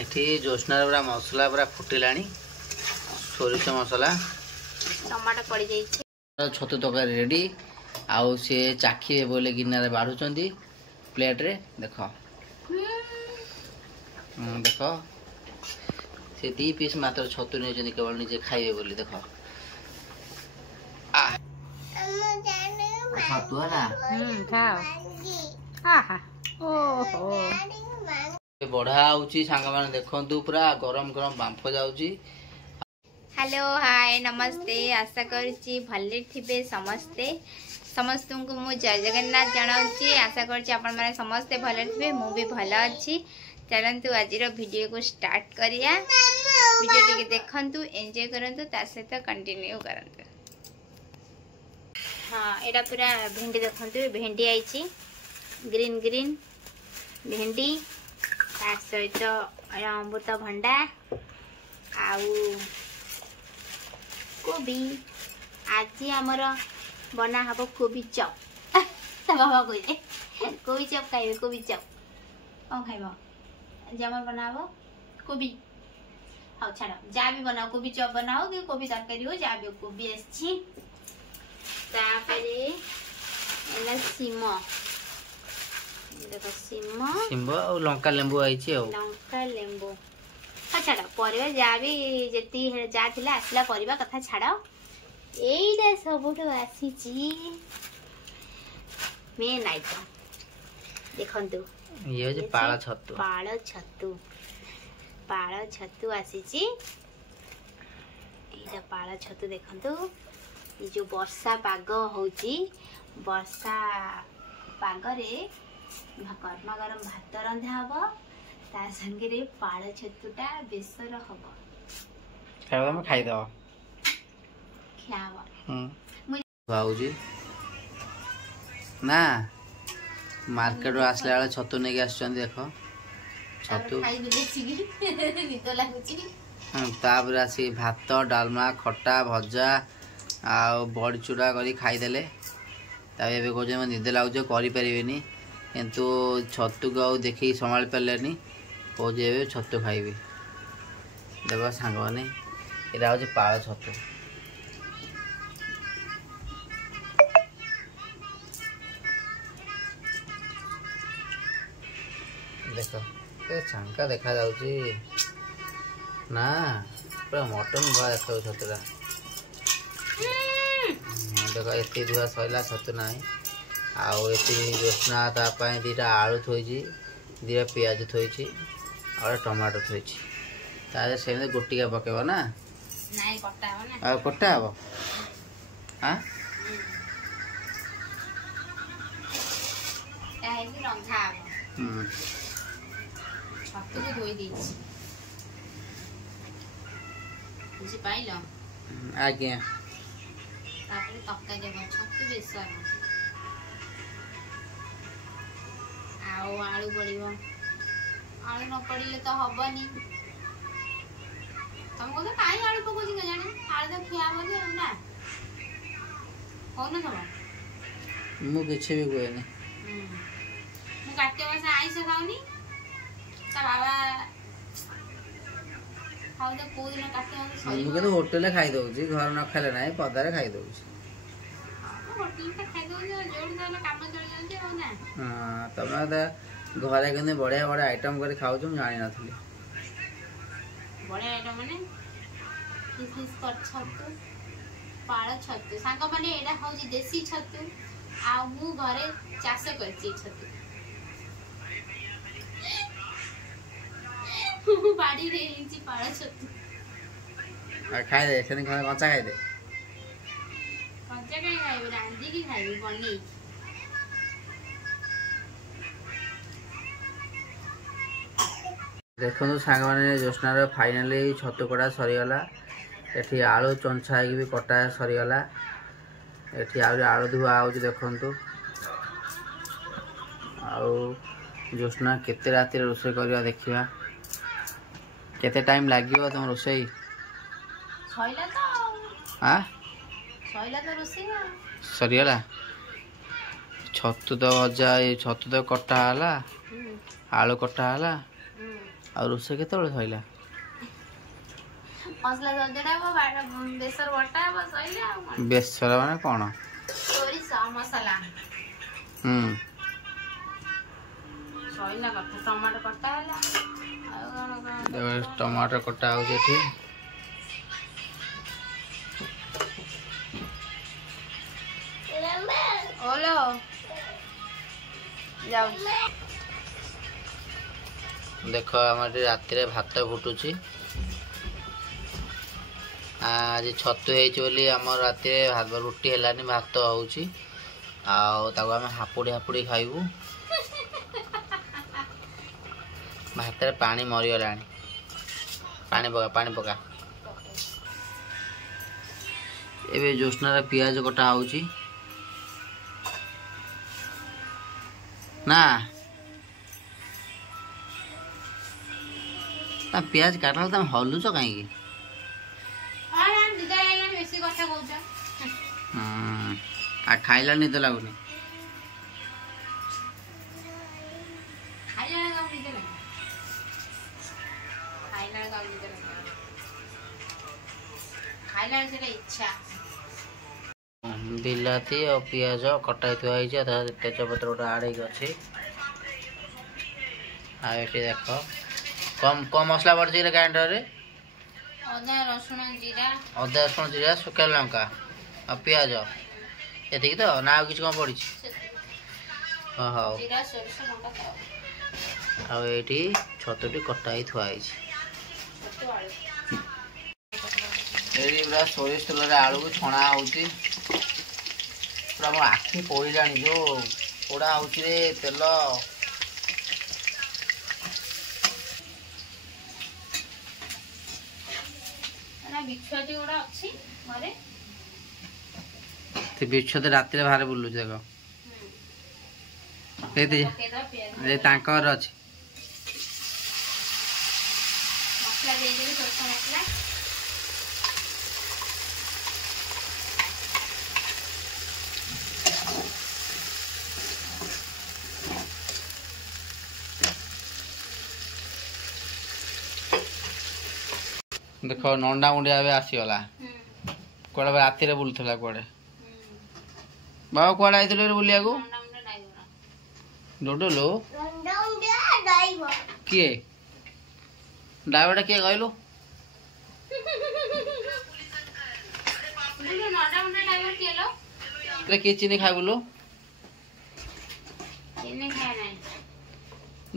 एठी जोशनार पूरा मसला पूरा फुटिलानी सोरिष मसला टमाटो पड़ जाई छतु तरकारी रेडी आउ सी चाखिए बोले गिनारे बाढ़ुंट प्लेट रे देख देख से 2 पीस मात्र छतु नहीं केवल निजे खाइबे बोली देख छतु बढ़ा आउची सांग माने देखंतु पूरा गरम गरम बांफ जाउची। हेलो हाय नमस्ते आशा करुच्ची भले थे समस्ते समस्त को मु जय जगन्नाथ जनाऊँगी आशा करुच्ची आपण मैंने समस्ते भले थे मु भी भल अच्छी चलतु आज वीडियो को स्टार्ट करिया वीडियो टी देखंतु एंजॉय करंतु ता सहित कंटिन्यू करंतु। हाँ एटा पूरा भेंडी देखंतु भेंडी आईची ग्रीन ग्रीन भेंडी तार सहित अमृत भंडा आउ कोबी आज आमर बना हम कोबी चप बाबा कहे कोबी चप खाइबे कोबी चप कौन खाइब आज आम बनाब कोबी हाँ छाड़ जहाँ भी बनाओ कोबी चप बनाओ कि कोबी तरकारी हो जहाँ भी कोबी आसी सीम देखो सीम और लंका लेंबू आईची लंका लेंबू हाँ छाड़ परिवा जहाँ भी जी जहाँ थिला आसला परिवा कथा छाड़ एटा सब आसी मेन आइटम देखंतु ये जे पाळ छतु आसी एटा पाळ छतु देखंतु ये जो वर्षा पाग होची वर्षा पागरे गरमा गरम भात रंधा हबो ता संगे रे पाळ छतुटा बेसर हबो खाइबा में खाइ दो खावा बाबूजी ना मार्केट रो आसले वाला छतु ने के आछन देखो छतु खाइ देछि निद लागुची तापर आसी भात डालमा खट्टा भजा आ बड़ी चूड़ा करी खाई देले तबे एबे को जे निद लागुछ करि परिबेनी किंतु छतु को देखि संभाल पालेनी को जे छतु खाइबी देबा सांग माने एरा हो पाळ छतु देखो ए छांका देखा जाउची ना पूरा मटन बा देखो छतुरा देखो एते दुआ सैला छतु नाही आउ एते जोस्ना ता पाए दीटा आलू थोइची दीटा प्याज थोइची और टमाटो थोइची ताजे सेमे गोटिका पकेबो ना नाही कट्टा हो ना आ कट्टा हो हां एही रंधा हो छतु को धोई देछि बुझि पाइलो आज्ञा तापर तक्का देबो छतु बेसन आउ आलू पड़िबो आलू न पड़िले तो हबनी तुमको तो काई आलू पकोछि के जाने आलू तो खियाबो जे ना कोन सब मु किछ भी कोइ नै मु काटे बस आइस खाउनी ता बाबा खाउ तो को दिन काटे मु के तो होटल ले खाइ दउची घर न खाले नै पदारे खाइ दउची होटल पे खाइ दउ जोड़ देला काम चली जांती हो ना हां तमे तो घरे कने बढ़िया बढ़िया आइटम कर खाउ तुम जानि नथली बढ़िया आइटम माने किस कर छतु पाळ छतु सांग माने एडा होजी देसी छतु आ मु घरे चाष करची छतु बाड़ी रे हिंची पाळ छतु आ खाइ दे सेन कच्चा खाइ दे कच्चा काई खाइबे रांधी की खाइबे बनी देखो सांग माने जोस्नार फाइनली छतु कटा सरीगला एठी आलू चंछा भी कटा सरीगला एठी आलू धुआ हो देखंतु आउ जोस्ना केते राति रोसे करिया देखिबा केते टाइम लागियो तुम रोसई सइला तो हां सइला तो रोसई सरीगला छतु तो भजा छतु तो कटा हला आलू कटा हला ଆଉ ରୋଷେଇ କେତେବେଳେ ସଇଲା? ମସଲା ଦରଦରା ହବ, ବେସର ବଟା ହବ, ସଇଲା ଆଉ କଣ। ବେସର ମାନେ କଣ? ସୋରିଷ ମସଲା। ସଇଲା କଥା। ଟମାଟୋ କଟା ହେଲା ଆଉ କଣ ଟମାଟୋ କଟା ହଉଛି ଏଠି। ଓଲୋ ଯାଉ। ଦେଖ ଆମର ଏଠି ରାତିରେ ଭାତ ଫୁଟୁଛି। ଆଜି ଛତୁ ହେଇଛି ବୋଲି ଆମର ରାତିରେ ରୁଟି ହେଲାନି, ଭାତ ହଉଛି। ଆଉ ତାକୁ ଆମେ ହାପୁଡ଼ି ହାପୁଡ଼ି ଖାଇବୁ। ଭାତରେ ପାଣି ମରିଗଲାଣି। ପାଣି ପକା, ପାଣି ପକା। ଏବେ ଜ୍ୟୋତ୍ସ୍ନାର ପିଆଜ କଟା ହଉଛି ନା। ପିଆଜ କାଟିଲା ତମେ ହଲୁଛ କାହିଁକି? ଖାଇଲା ନିଦ ଲାଗୁନି? ବିଲାତି ଆଉ ପିଆଜ କଟା ହେଇଥିବା ହେଇଛି, ତେଜପତ୍ର ଗୋଟେ ଆଡ ହେଇକି ଅଛି। ଆଉ ଏଠି ଦେଖ କମ ମସଲା ପଡିଛି ଗ୍ରାଇଣ୍ଡରରେ। ଅଦା ରସୁଣ ଜିରା ଶୁଖିଲା ଲଙ୍କା ଆଉ ପିଆଜ, ଏତିକି ତ ନା ଆଉ କିଛି କଣ ପଡିଛି? ହଉ। ଆଉ ଏଇଠି ଛତୁଟି କଟା ହେଇ ଥୁଆ ହେଇଛି। ଏଇଠି ପୁରା ସୋରିଷ ତେଲରେ ଆଳୁକୁ ଛଣା ହଉଛି। ପୁରା ମୋ ଆଖି ପୋଡ଼ିଲାଣି, ଯୋଉ ପୋଡ଼ା ହଉଛି ରେ ତେଲ। ବିଛୁଆତି ରାତିରେ ବାହାରେ ବୁଲୁଛି ଦେଖ। ତାଙ୍କର ଅଛି। ଦେଖ ନଣ୍ଡା ମୁଣ୍ଡିଆ ଏବେ ଆସିଗଲା। କୁଆଡେ ରାତିରେ ବୁଲୁଥିଲା କୁଆଡେ? ବାବା କୁଆଡେ ଆଇଥିଲୁ ବୁଲିବାକୁ? ଡୁଡୁଲୁ କିଏ? ଡ୍ରାଇଭରଟା କିଏ କହିଲୁ? କିଏ ଚିନି ଖାଇବୁଲୁ?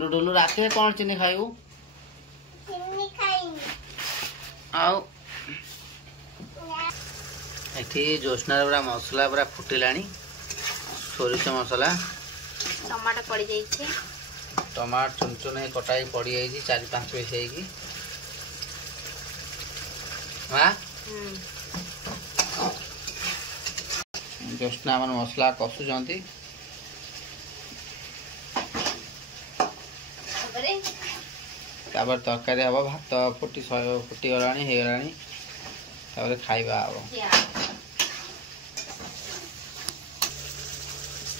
ଡୁଡୁଲୁ ରାତିରେ କଣ ଚିନି ଖାଇବୁ? ଆଉ ଏଠି ଜ୍ୟୋତ୍ସ୍ନାର ପୁରା ମସଲା ପୁରା ଫୁଟିଲାଣି। ସୋରିଷ ମସଲା, ଟମାଟୋ ପଡି ଯାଇଛି। ଟମାଟୋ ଚୁନ ଚୁନ ହେଇ କଟା ହେଇ ପଡି ଯାଇଛି 4-5 ପିସ୍ ହେଇକି। ଜ୍ୟୋତ୍ସ୍ନା ଆମର ମସଲା କଷୁଛନ୍ତି। ତାପରେ ତରକାରୀ ହବ। ଭାତ ଫୁଟିଗଲାଣି, ହେଇଗଲାଣି। ତାପରେ ଖାଇବା ହବ।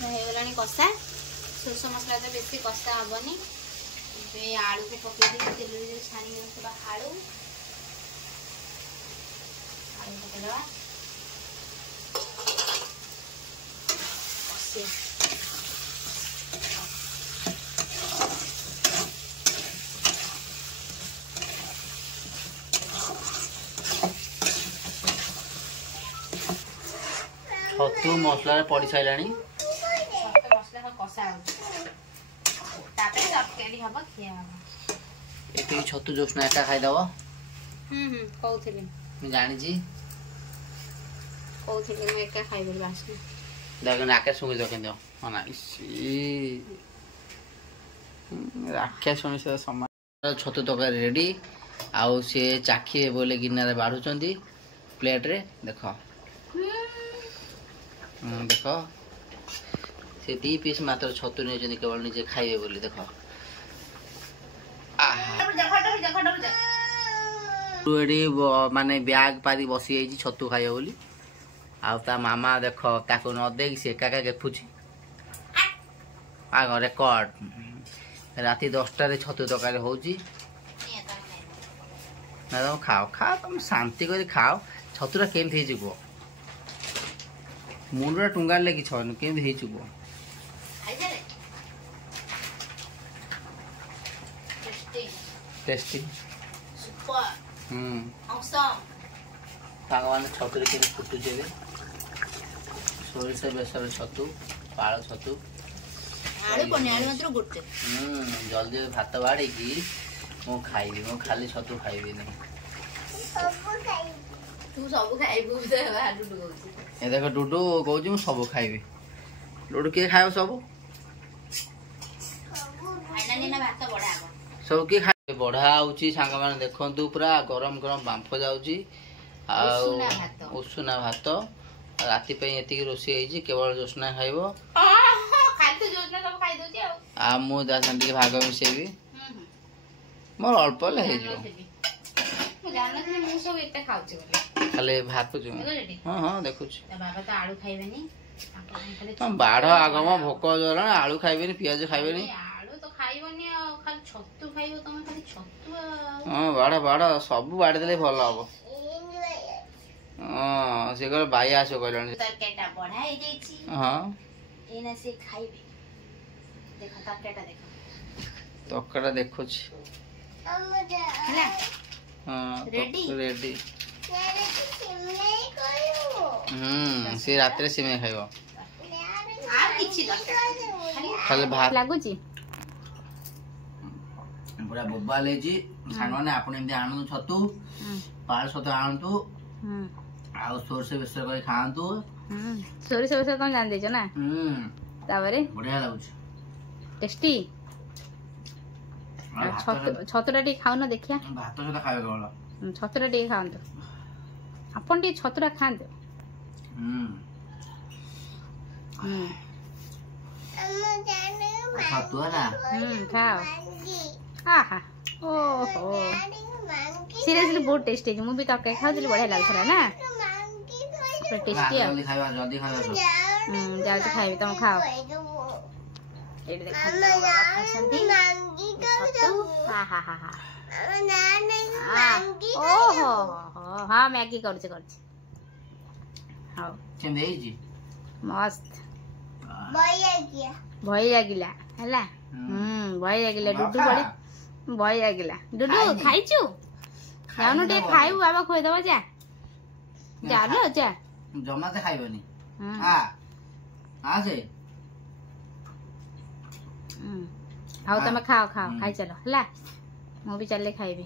ହେଇଗଲାଣି କଷା। ସୋରିଷ ମସଲା ତ ବେଶୀ କଷା ହବନି। ଏବେ ଆଳୁକୁ ପକେଇଦେବି। ତେଲରେ ଛାଣି ନେଉଥିବା ଆଳୁ ପକେଇଦେବା। ଛତୁ ମସଲାରେ ପଡି ସାରିଲାଣି। ମସଲା କଷା ହଉଛି, ତାପରେ ତରକାରୀ ହବ, ଖିଆ ହବ। ଏତିକି ଛତୁ ଜ୍ୟୋତ୍ସ୍ନା ଏକା ଖାଇଦବ। କହୁଥିଲି, ମୁଁ ଜାଣିଛି। କହୁଥିଲି ମୁଁ ଏକା ଖାଇବି ବାସନା। ଦେଖ ନାକେ ଶୁଙ୍ଘିଦ କେମିତି ରାକ୍ଷା ଶୁଣି ସମାନ। ଛତୁ ତରକାରୀ ରେଡି। ଆଉ ସିଏ ଚାଖିବେ ବୋଲେ ଗିନାରେ ବାଢୁଛନ୍ତି ପ୍ଲେଟରେ। ଦେଖ ଦେଖ ସେ 2 ପିସ୍ ମାତ୍ର ଛତୁ ନେଇଛନ୍ତି କେବଳ ନିଜେ ଖାଇବେ ବୋଲି। ଦେଖ ଏଠି ମାନେ ବ୍ୟାଗ ପାରି ବସି ଯାଇଛି ଛତୁ ଖାଇବ ବୋଲି। ଆଉ ତା ମାମା ଦେଖ ତାକୁ ନ ଦେଇକି ସେ ଏକା ଦେଖୁଛି। ଆଗ ରେକର୍ଡ ରାତି 10ଟାରେ ଛତୁ ତରକାରୀ ହଉଛି। ନା ତମ ଖାଅ ଖାଅ ତମେ ଶାନ୍ତି କରି ଖାଅ। ଛତୁଟା କେମିତି ହେଇଛି କୁହ? ମୁଣ୍ଡରେ ଟୁଙ୍ଗାରେ ଲାଗି ଛନି କେମିତି ହେଇଛି କୁହ? टेस्टी सुपर सागवान छतुरे के फुटुचे सोरिष बेसर छतु पाଳ छतु आलू कोने आलू मात्र गुटे जल्दी भात बाड़ी की मो खाइबी मो खाली छतु खाइबी नहीं तू सब खाइबू डुडू कहूची ए देखो डुडू कहूची मु सब खाइबी डुडू के खाइबो सब आइनानी ना भात बडा आबो सब के खाइ बढ़ा आउची सांग माने देखंतु पूरा गरम गरम बांफ जाउची उषुना भात राति पे एति रोसी होईची केवल जोसना खाइबो खाली तो जोसना सब खाइ दोची आ मु दा संती भाग मिसेबी मोर अल्प ले हे जो मु जानना कि मु सब एटा खाउची बोले खाली भात जो हां हां देखुची बाबा तो आलू खाइबेनी तुम बाढ़ आगम भोक जरा आलू खाइबेनी पियाज खाइबेनी खाइबनी खाली छतु खाइबो तमे खाली छतु हां बाड़ा बाड़ा सब बाड़ देले भलो हबो हां से कर भाई आसो कहलनी तरकेटा बढ़ाई देछि हां एना से खाइबे देखो तरकेटा देखो तकड़ा देखुछि हैला हां रेडी रेडी से रात्रे सिमे खाइबो आ किछि खाली भात लागुची पूरा बोबा लेजी साण माने आपण एमदी आनु छतु पाळ छतु आनतु आ सोरसे बेसर कर खांतु सोरसे बेसर कोन जान देछ ना ताबरे बढ़िया लागुछ टेस्टी छतुरा टी खाउ न देखिया भात सदा खाइबे गला छतुरा टी खांतु आपण टी छतुरा खांतु छतु ना खाओ आहा ओहो सीरियसली बहुत टेस्टी है मुझे तक खाऊली बढ़िया लगुला ना टेस्टी जल्दी खाइबा जाऊ खाइबी तुम खाओ ओहो हाँ मैगी कर मस्त भय लागिला हैला भय लागिला डुडू बड़ी भय लागिला डुडू खाइछु जानु टे खाइबु बाबा खोइ दबा जा जा लो जा जमा से खाइबनी हां आ से आओ तमे खाओ खाओ खाइ चलो हला मु भी चले खाइबे।